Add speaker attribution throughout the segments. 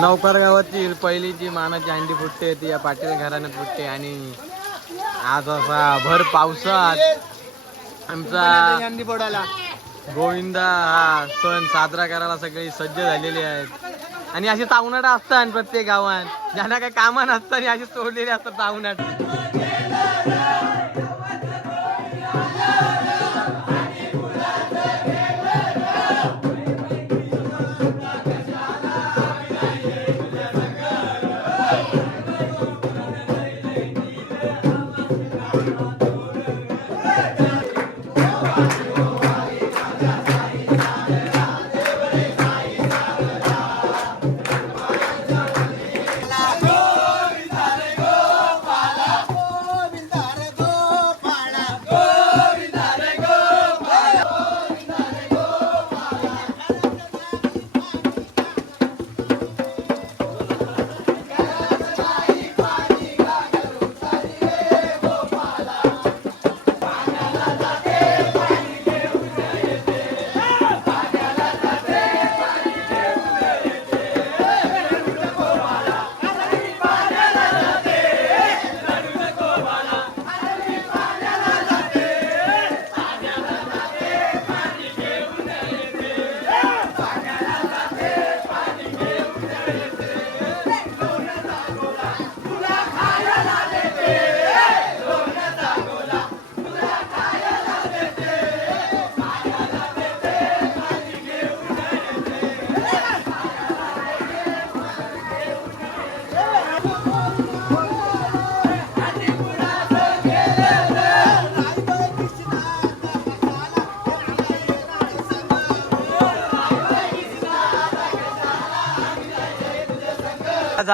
Speaker 1: नौकर गावातील पहिली जी मानाची अंडी फुटते ती या पाटील घराण्यात फुटते आणि आज असा भर पावसात आमचा
Speaker 2: अंडी
Speaker 1: गोविंदा हा सण साजरा करायला सगळी सज्ज झालेली आहेत. आणि असे तावनाट असतात प्रत्येक गावात. ज्यांना काही कामं नसतात आणि असे सोडलेले असतात तावनाट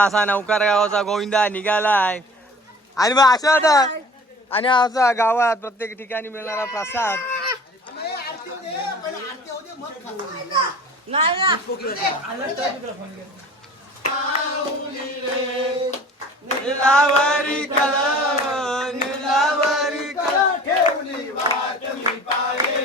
Speaker 1: असा नौकार गावाचा गोविंदा निघालाय. आणि मग असं आता आणि असा गावात प्रत्येक ठिकाणी मिळणारा प्रसाद. निलावरी कला निलावरी कला ठेवली वाट मी पाये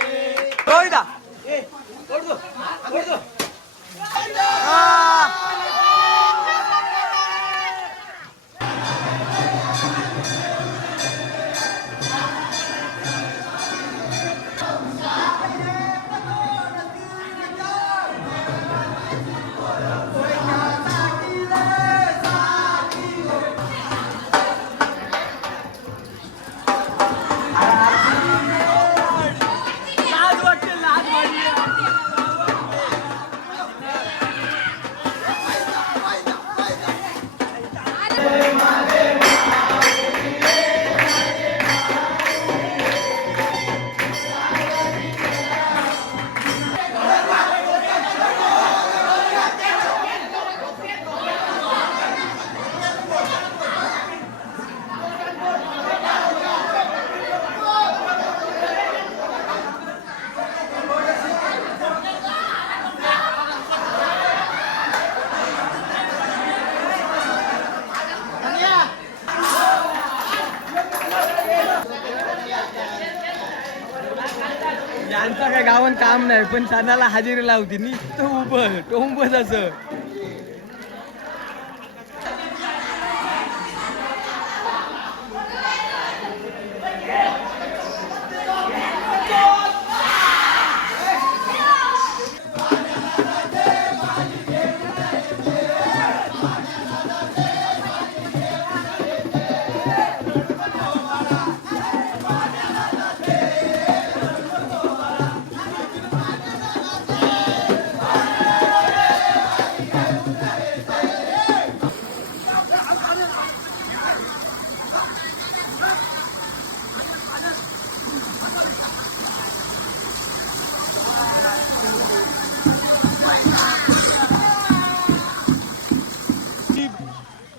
Speaker 1: काम हजेरी लावते. नुसतं उभं टोंबच असं.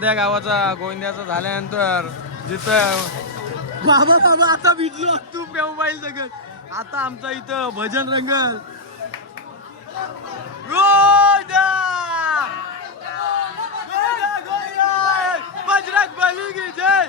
Speaker 1: अर्ध्या गावाचा गोविंद्याचा झाल्यानंतर जिथं बाबा बाबा आता भिजलो तू मोबाईल सगळं आता आमचा इथं भजन रंगल गोविंदा! गोविंदा, गोविंदा! बजरंग बली की जय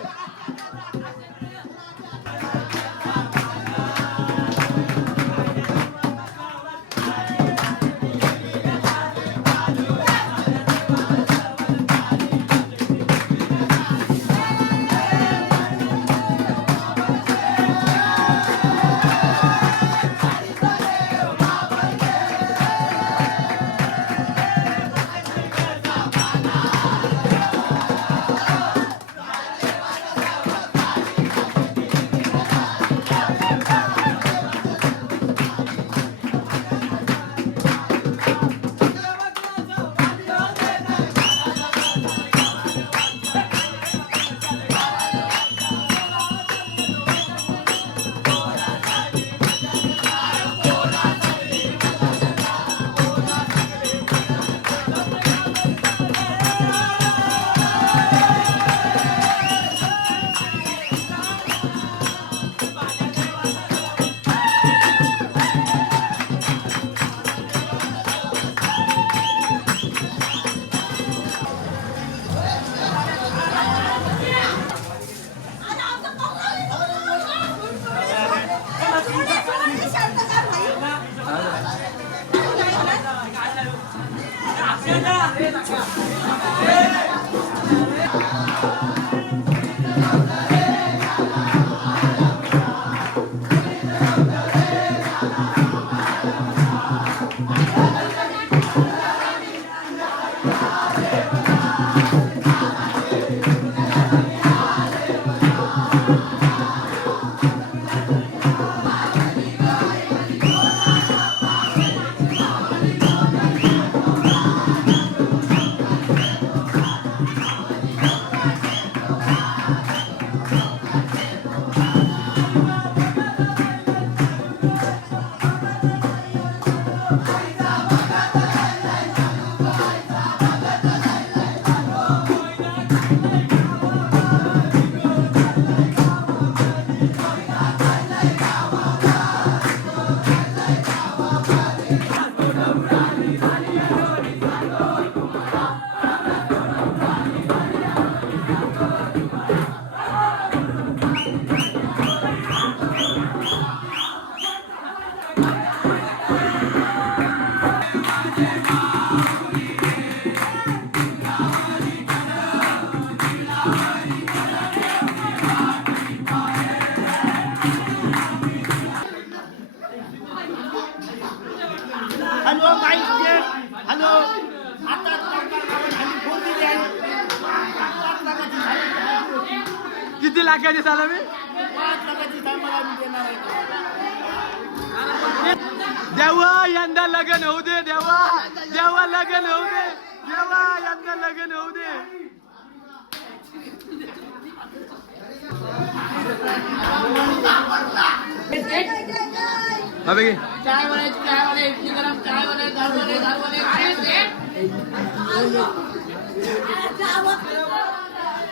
Speaker 1: लग्न होऊ दे.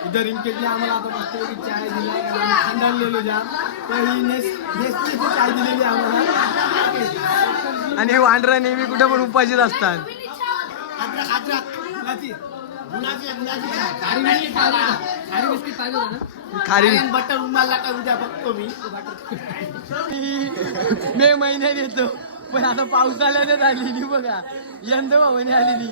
Speaker 1: इधर इनके आम्हाला आता मस्त चाय दिला थंडाळलेलो जाम तर ही नेस नेसची चाय दिलेली आम्हाला. आणि हे वांढरा नेहमी कुठे पण उपाशीच असतात. खारी
Speaker 2: बटर रुमाला का उद्या बघतो मी?
Speaker 1: मे महिन्यात येतो. पण आता पावसाळ्यात आलेली बघा. यंदा महिने आलेली.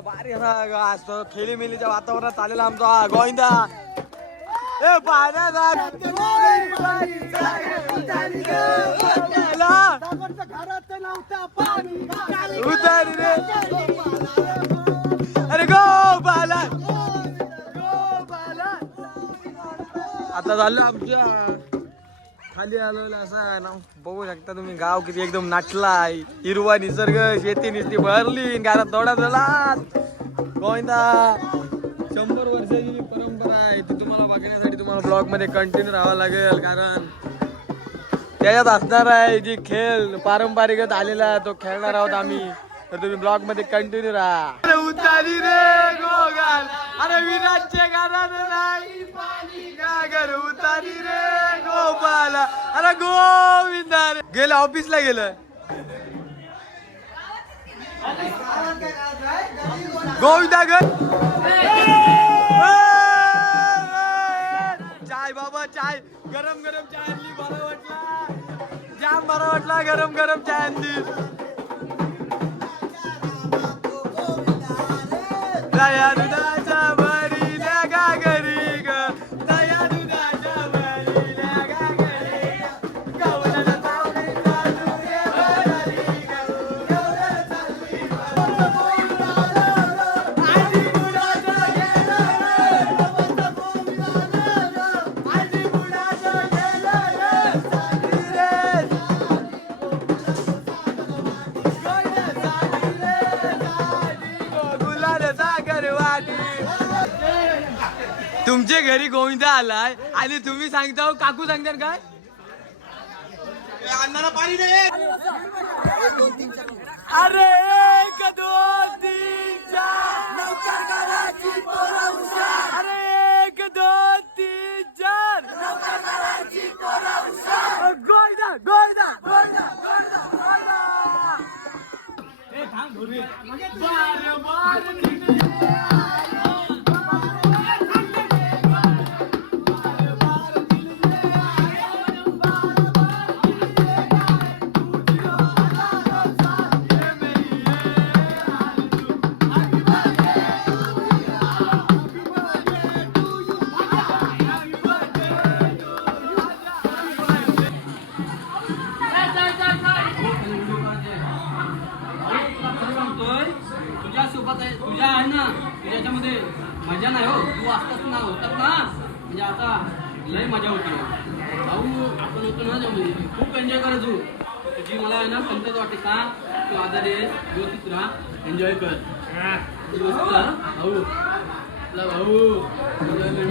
Speaker 1: भारी असा असतो खेळीमेलीच्या वातावरणात आलेला आमचा गोविंदा ए पाण्याचा उतारी रे अरे गो बाला. आता झालं आमच्या. खाली आलो असा ना. बघू शकता तुम्ही गाव किती एकदम नाटलाय हिरवा निसर्ग शेती निसती भरली. घरात थोडा झालात गोविंदा शंभर वर्षाची परंपरा आहे ती तुम्हाला बघण्यासाठी तुम्हाला ब्लॉगमध्ये कंटिन्यू राहावं लागेल. कारण त्याच्यात असणार आहे जी खेळ पारंपरिक आलेला तो खेळणार आहोत आम्ही. तर तुम्ही ब्लॉगमध्ये कंटिन्यू राहा. अरे उतारी रे गोगाल. अरे विराटचे गाणं नाही. गागर उतारी रे गोपाला. अरे गोविंदा रे. गेलं ऑफिसला गेलं. गोविंदा ग बाबा चाय गरम गरम चाय आणली बरं वाटला जाम बरं वाटला गरम गरम चाय आणली दया आलाय. आणि तुम्ही सांगता हो, काकू सांगता काय?
Speaker 2: अण्णाला पाणी
Speaker 1: अरे एक दोन तीन चार. नौकर पोरं हुशार अरे एक दोन तीन चार. नौकर गावाची पोरं हुशार ए थांब धुरी बार बार
Speaker 3: मजा नाही हो. तू असताच ना होतात ना. म्हणजे आता लय मजा होती भाऊ आपण होतो ना त्यामध्ये खूप एन्जॉय करायचो तुझी मला आहे ना पंचायत वाटते का? तू आजारी आहे व्यवस्थित राहा. एन्जॉय कर. भाऊ. तुला भाऊ.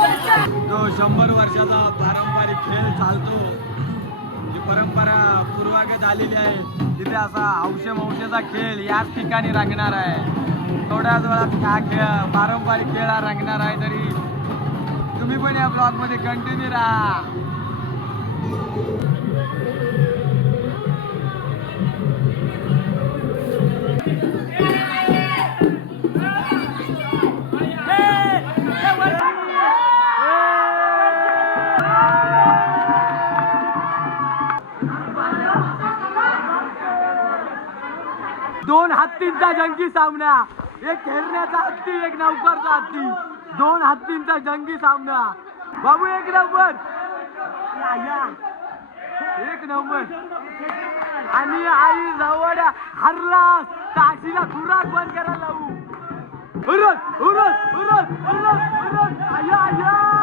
Speaker 3: एन्जॉय
Speaker 1: शंभर वर्षाचा पारंपरिक खेळ चालतो. पूर्वागत आलेली आहे. तिथे असा हौशे मौशेचा खेळ याच ठिकाणी रंगणार आहे. थोड्याच वेळात हा खेळ पारंपरिक खेळ हा रंगणार आहे. तरी तुम्ही पण या ब्लॉगमध्ये कंटिन्यू राहा. दोन हत्तींचा जंगी सामना. एक खेळण्याचा हत्ती एक नौकरचा हत्ती. दोन हत्तींचा जंगी सामना. बाबू एक नंबर. या, या. एक नंबर. आणि आई जवळ हरला ताशीला खुराक बंद करायला लावू. उरत उरत उरत उरत उरत आया आया.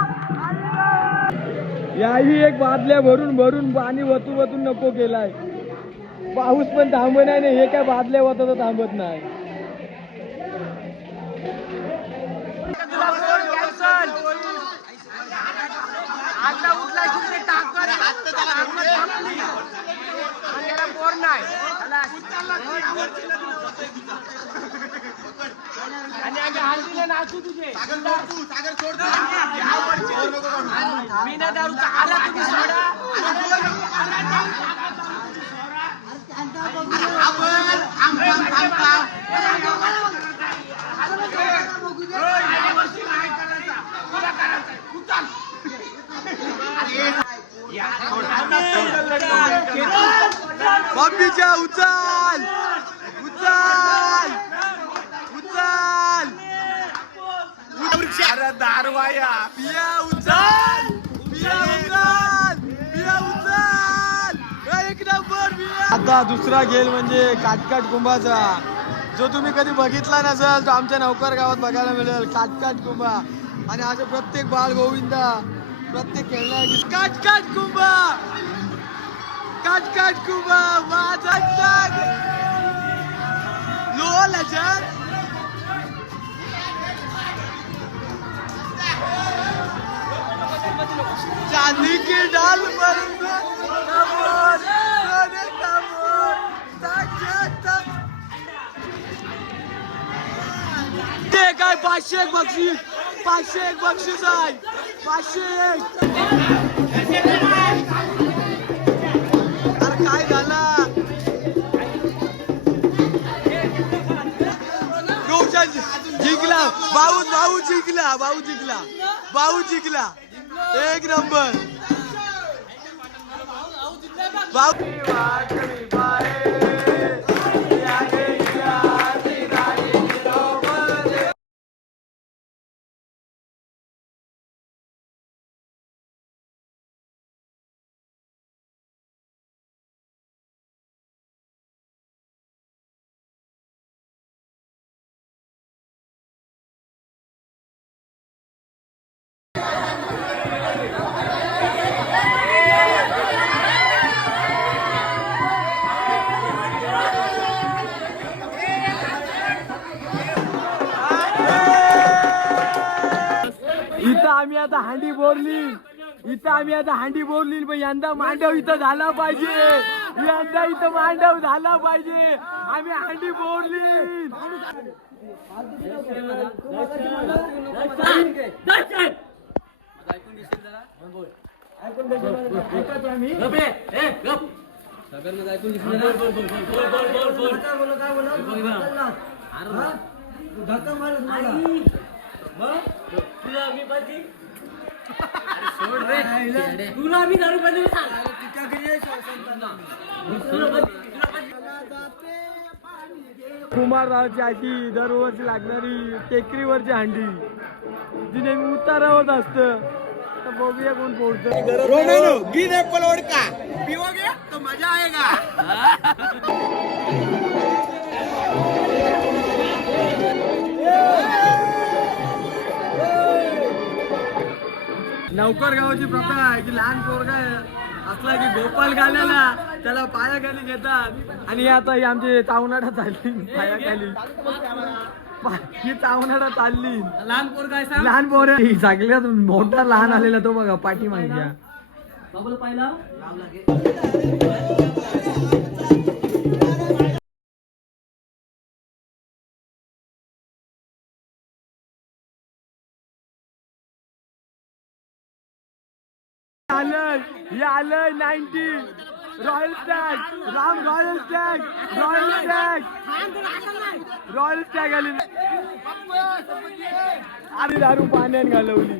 Speaker 1: याही एक बादल्या भरून भरून पाणी वतू वतून नको केलाय. पाऊस पण थांबत नाही ना हे काय बादल्या होता तर थांबत नाही बॉम्बीच्या उचल उचल उचल. अरे दारवाया पिया उचल पिया उचल पिया उचल ए, एक नंबर पिया आता दुसरा खेळ म्हणजे काटकाट कुंभाचा. जो तुम्ही कधी बघितला नसेल तो आमच्या नौकर गावात बघायला मिळेल. काटकाट कुंभा. आणि आज प्रत्येक बाल गोविंदा प्रत्येक खेळला काटकाट कुंभा! काटकाट कुंभा कुबा माझा टाक लो चांदी की डाल पर ते काय पाचशे एक बक्षीस पाचशे एक बक्षीस आहे पाचशे एक अरे काय झाला रोशन जिंकला भाऊ भाऊ जिंकला भाऊ जिंकला भाऊ जिंकला एक नंबर भाऊ बोरली इथं आम्ही आता हांडी बोरली पण यंदा मांडव इथं झाला पाहिजे. यंदा इथं मांडव झाला पाहिजे. आम्ही हांडी बोरली
Speaker 3: तुला मी दारू बंद
Speaker 1: कुमाररावची अशी दरवर्षी लागणारी टेकडीवरची हांडी. जी नेहमी उतारावत असत. आता बघूया कोण पोहोचतो
Speaker 2: गिन एप्पल तो मजा आएगा.
Speaker 1: नौकर गावाची प्रथा आहे की लहान पोरगा असला की गोपाल घालायला त्याला पायाखाली घेतात. आणि आता ही आमची चावनाडा चालली पायाखाली. पा- ही चावनाडा चालली.
Speaker 3: लहान पोर काय
Speaker 1: लहान पोर ही सगळ्यात मोठा लहान आलेला तो बघा
Speaker 3: बघू पाहिला?
Speaker 1: आलंय हे आलंय ninety Royal Stag rum Royal Stag Royal Stag Royal Stag आली आली दारू पाण्यात घालवली.